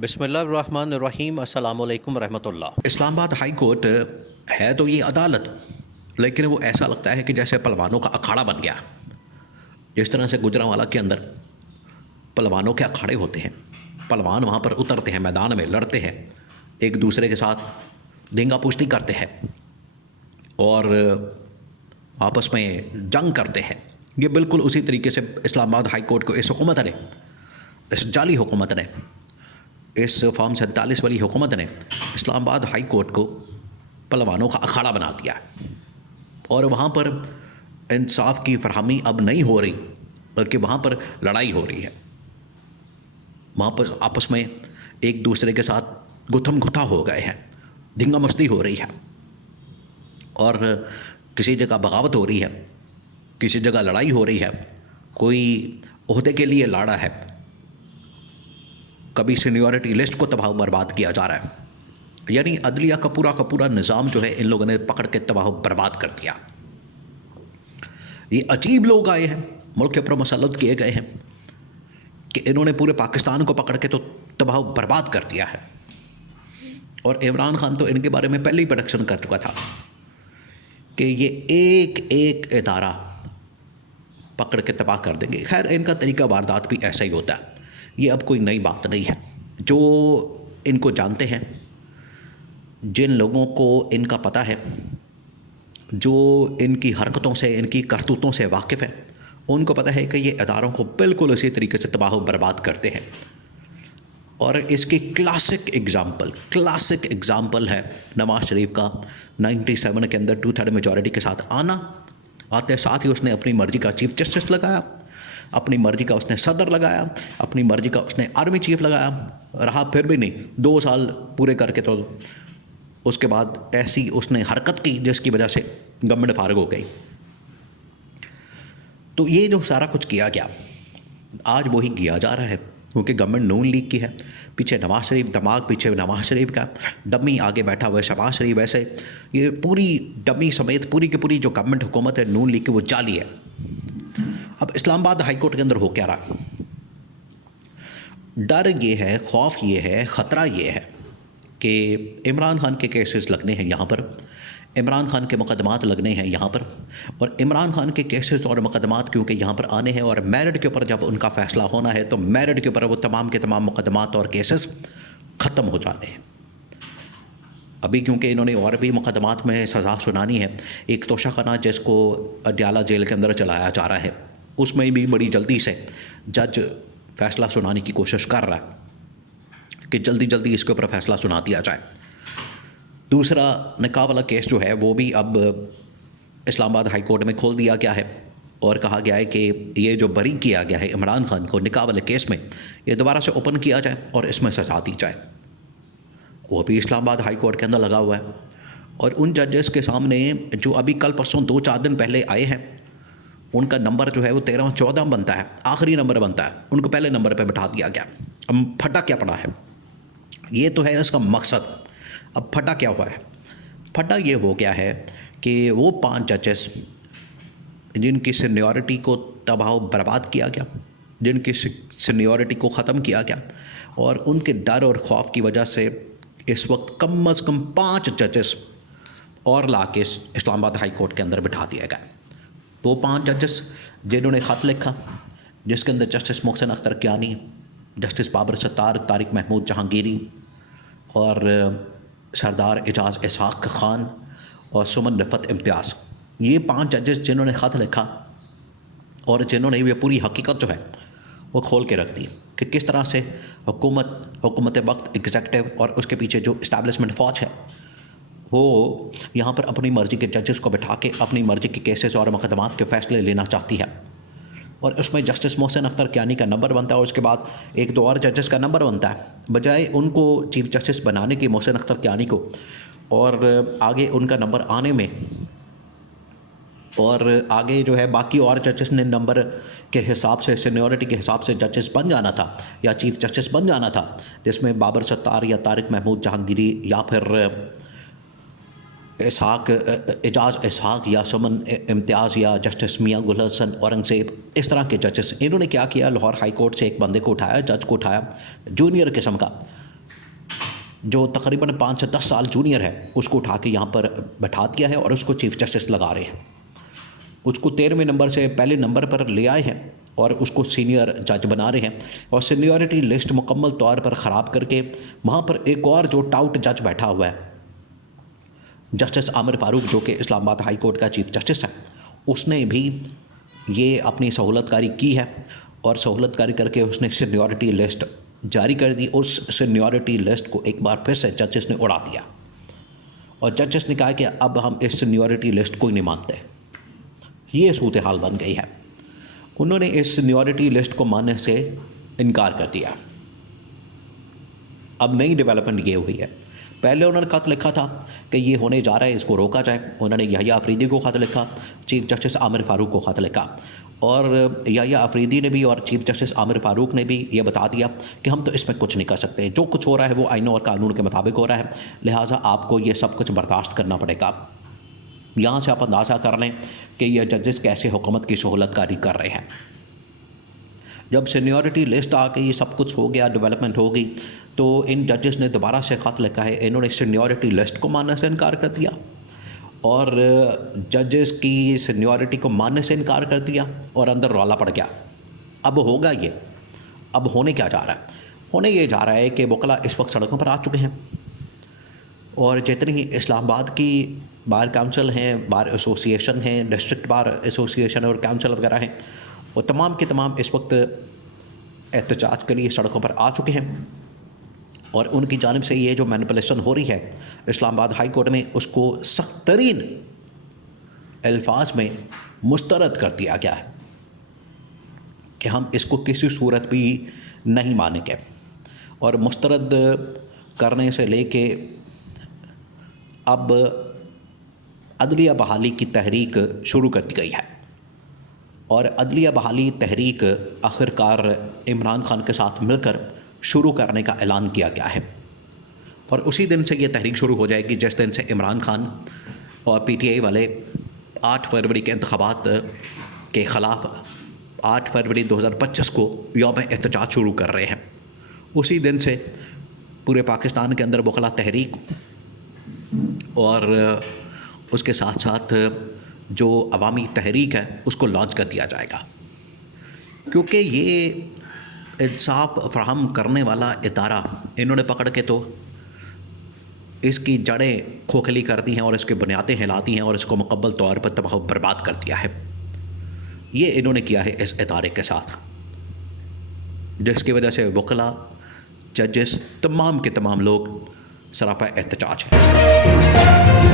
बिस्मिल्लाहिर्रहमानिर्रहीम अस्सलामुअलैकुम रहमतुल्लाह। इस्लामाबाद हाई कोर्ट है तो ये अदालत, लेकिन वो ऐसा लगता है कि जैसे पहलवानों का अखाड़ा बन गया। जिस तरह से गुजरांवाला के अंदर पहलवानों के अखाड़े होते हैं, पहलवान वहाँ पर उतरते हैं, मैदान में लड़ते हैं, एक दूसरे के साथ देंगा पुश्ती करते हैं और आपस में जंग करते हैं। ये बिल्कुल उसी तरीके से इस्लामाबाद हाई कोर्ट को इस हुकूमत ने, इस जाली हुकूमत ने, इस फॉर्म 47 वाली हुकूमत ने इस्लामाबाद हाई कोर्ट को पहलवानों का अखाड़ा बना दिया और वहाँ पर इंसाफ की फरहमी अब नहीं हो रही, बल्कि वहाँ पर लड़ाई हो रही है। वहाँ पर आपस में एक दूसरे के साथ गुथम गुथा हो गए हैं, धिंगा मस्ती हो रही है और किसी जगह बगावत हो रही है, किसी जगह लड़ाई हो रही है, कोई ओहदे के लिए लड़ा है, कभी सीनियरिटी लिस्ट को तबाह बर्बाद किया जा रहा है। यानी अदलिया का पूरा निज़ाम जो है इन लोगों ने पकड़ के तबाह बर्बाद कर दिया। ये अजीब लोग आए हैं, मुल्क के ऊपर मुसल्लत किए गए हैं कि इन्होंने पूरे पाकिस्तान को पकड़ के तो तबाह बर्बाद कर दिया है। और इमरान खान तो इनके बारे में पहले ही प्रेडिक्शन कर चुका था कि ये एक एक इदारा पकड़ के तबाह कर देंगे। खैर, इनका तरीका वारदात भी ऐसा ही होता है, ये अब कोई नई बात नहीं है। जो इनको जानते हैं, जिन लोगों को इनका पता है, जो इनकी हरकतों से, इनकी करतूतों से वाकिफ़ है, उनको पता है कि ये इदारों को बिल्कुल इसी तरीके से तबाह बर्बाद करते हैं। और इसकी क्लासिक एग्ज़ाम्पल है नवाज़ शरीफ का 97 के अंदर 2/3 मेजॉरिटी के साथ आना। आते साथ ही उसने अपनी मर्ज़ी का चीफ जस्टिस लगाया, अपनी मर्ज़ी का उसने सदर लगाया, अपनी मर्ज़ी का उसने आर्मी चीफ लगाया। रहा फिर भी नहीं, 2 साल पूरे करके तो उसके बाद ऐसी उसने हरकत की जिसकी वजह से गवर्नमेंट फारग हो गई। तो ये जो सारा कुछ किया गया, आज वही किया जा रहा है, क्योंकि गवर्नमेंट नून लीग की है। पीछे नवाज़ शरीफ, दिमाग पीछे नवाज़ शरीफ का, डमी आगे बैठा हुआ है शहबाज शरीफ। ऐसे ये पूरी डमी समेत पूरी की पूरी जो गवर्नमेंट हुकूमत है नून लीग की, वो जाली है। अब इस्लामाबाद हाई कोर्ट के अंदर हो क्या रहा? डर ये है, खौफ ये है, ख़तरा ये है कि इमरान खान के केसेस लगने हैं यहाँ पर, इमरान खान के मुकदमात लगने हैं यहाँ पर। और इमरान खान के केसेस और मुकदमात क्योंकि यहाँ पर आने हैं और मेरिट के ऊपर जब उनका फ़ैसला होना है, तो मेरिट के ऊपर वो तमाम के तमाम मुकदमात और केसेस ख़त्म हो जाने हैं। अभी क्योंकि इन्होंने और भी मुकदमात में सज़ा सुनानी है। एक तोशा खाना जिसको अडयाला जेल के अंदर चलाया जा रहा है, उसमें भी बड़ी जल्दी से जज फ़ैसला सुनाने की कोशिश कर रहा है कि जल्दी जल्दी इसके ऊपर फ़ैसला सुना दिया जाए। दूसरा निकाह वाला केस जो है वो भी अब इस्लामाबाद हाई कोर्ट में खोल दिया गया है और कहा गया है कि ये जो बरी किया गया है इमरान खान को निकाह वाले केस में, ये दोबारा से ओपन किया जाए और इसमें सज़ा दी जाए। वो भी इस्लामाबाद हाई कोर्ट के अंदर लगा हुआ है। और उन जजेस के सामने जो अभी कल परसों 2-4 दिन पहले आए हैं, उनका नंबर जो है वो 13-14 बनता है, आखिरी नंबर बनता है, उनको पहले नंबर पे बिठा दिया गया। अब फटा क्या पड़ा है, ये तो है इसका मकसद। अब फटा क्या हुआ है? फटा ये हो गया है कि वो 5 जजेस जिनकी सीनियरिटी को तबाह बर्बाद किया गया, जिनकी सीनियरिटी को ख़त्म किया गया, और उनके डर और खौफ की वजह से इस वक्त कम से कम 5 जजेस और ला के इस्लामाबाद हाई कोर्ट के अंदर बिठा दिया गया। वो 5 जजेस जिन्होंने ख़त लिखा, जिसके अंदर जस्टिस मोहसिन अख्तर कियानी, जस्टिस बाबर सत्तार, तारिक महमूद जहांगीरी और सरदार एजाज इसहाक ख़ान और सुमन रफ़त इम्तियाज़, ये 5 जजेस जिन्होंने ख़त लिखा और जिन्होंने ये पूरी हकीकत जो है वो खोल के रख दी कि किस तरह से हुकूमत वक्त एग्जीक्यूटिव और उसके पीछे जो इस्टेब्लिशमेंट फ़ौज है, वो यहाँ पर अपनी मर्ज़ी के जजेस को बिठा के अपनी मर्ज़ी के केसेस और मुकदमात के फ़ैसले लेना चाहती है। और उसमें जस्टिस मोहसिन अख्तर कियानी का नंबर बनता है और उसके बाद 1-2 और जजेस का नंबर बनता है, बजाय उनको चीफ जस्टिस बनाने की मोहसिन अख्तर कियानी को, और आगे उनका नंबर आने में, और आगे जो है बाकी और जजेस ने नंबर के हिसाब से, सीनियरिटी के हिसाब से जजेस बन जाना था या चीफ जस्टिस बन जाना था, जिसमें बाबर सत्तार या तारिक महमूद जहांगीरी या फिर एजाज इसहाक या सुमन इम्तियाज़ या जस्टिस मियाँ गुल हसन औरंगज़ेब, इस तरह के जजेस। इन्होंने क्या किया, लाहौर हाई कोर्ट से एक बंदे को उठाया, जज को उठाया, जूनियर किस्म का, जो तकरीबन 5 से 10 साल जूनियर है उसको उठा के यहाँ पर बैठा दिया है और उसको चीफ जस्टिस लगा रहे हैं। उसको 13वें नंबर से पहले नंबर पर ले आए हैं और उसको सीनियर जज बना रहे हैं और सीनियरिटी लिस्ट मुकम्मल तौर पर ख़राब करके वहाँ पर एक और जो टाउट जज बैठा हुआ है, जस्टिस आमिर फ़ारूक, जो कि इस्लामाबाद हाई कोर्ट का चीफ जस्टिस है, उसने भी ये अपनी सहूलतकारी की है और सहूलतकारी करके उसने सीनियरिटी लिस्ट जारी कर दी। उस सीनियरिटी लिस्ट को एक बार फिर से जजेस ने उड़ा दिया और जजेस ने कहा कि अब हम इस सीनियरिटी लिस्ट को ही नहीं मानते। ये सूरत हाल बन गई है। उन्होंने इस सीनियरिटी लिस्ट को मानने से इनकार कर दिया। अब नई डेवलपमेंट ये हुई है, पहले उन्होंने खत लिखा था कि ये होने जा रहा है, इसको रोका जाए। उन्होंने याह्या अफरीदी को खत लिखा, चीफ जस्टिस आमिर फ़ारूक को खत लिखा और याह्या अफरीदी ने भी और चीफ जस्टिस आमिर फ़ारूक ने भी ये बता दिया कि हम तो इसमें कुछ नहीं कर सकते, जो कुछ हो रहा है वो आईन और कानून के मुताबिक हो रहा है, लिहाजा आपको ये सब कुछ बर्दाश्त करना पड़ेगा। यहाँ से आप अंदाज़ा कर लें कि ये जजेस कैसे हुकूमत की सहूलतकारी कर रहे हैं। जब सीनियरिटी लिस्ट आ गई, सब कुछ हो गया, डेवलपमेंट हो गई, तो इन जजेस ने दोबारा से ख़त लिखा है। इन्होंने सीनियरिटी लिस्ट को मानने से इनकार कर दिया और जजेस की सीनियरिटी को मानने से इनकार कर दिया और अंदर रौला पड़ गया। अब होगा ये, अब होने क्या जा रहा है? होने ये जा रहा है कि वकला इस वक्त सड़कों पर आ चुके हैं और जितनी इस्लामाबाद की बार काउंसिल हैं, बार एसोसिएशन हैं, डिस्ट्रिक्ट बार एसोसिएशन और काउंसिल वगैरह हैं, वो तमाम के तमाम इस वक्त एहतजाज के लिए सड़कों पर आ चुके हैं और उनकी जानिब से ये जो मैनिपुलेशन हो रही है इस्लामाबाद हाई कोर्ट में, उसको सख्त तरीन अल्फाज में मुस्तरद कर दिया गया है कि हम इसको किसी सूरत भी नहीं मानेंगे। और मुस्तरद करने से लेके अब अदलिया बहाली की तहरीक शुरू कर दी गई है और अदलिया बहाली तहरीक आखिरकार इमरान खान के साथ मिलकर शुरू करने का ऐलान किया गया है और उसी दिन से ये तहरीक शुरू हो जाएगी जिस दिन से इमरान खान और PTI वाले 8 फरवरी के इंतखाबात के ख़िलाफ़ 8 फरवरी 2025 को यौम एहतजाज शुरू कर रहे हैं। उसी दिन से पूरे पाकिस्तान के अंदर वकला तहरीक और उसके साथ साथ जो अवामी तहरीक है उसको लॉन्च कर दिया जाएगा, क्योंकि ये इंसाफ फराहम करने वाला इदारा इन्होंने पकड़ के तो इसकी जड़ें खोखली कर दी हैं और इसकी बुनियादें हिला दी हैं और इसको मुकम्मल तौर पर तबाह बर्बाद कर दिया है। ये इन्होंने किया है इस इदारे के साथ, जिसकी वजह से वकला, जजेस, तमाम के तमाम लोग सरापा एहतजाज हैं।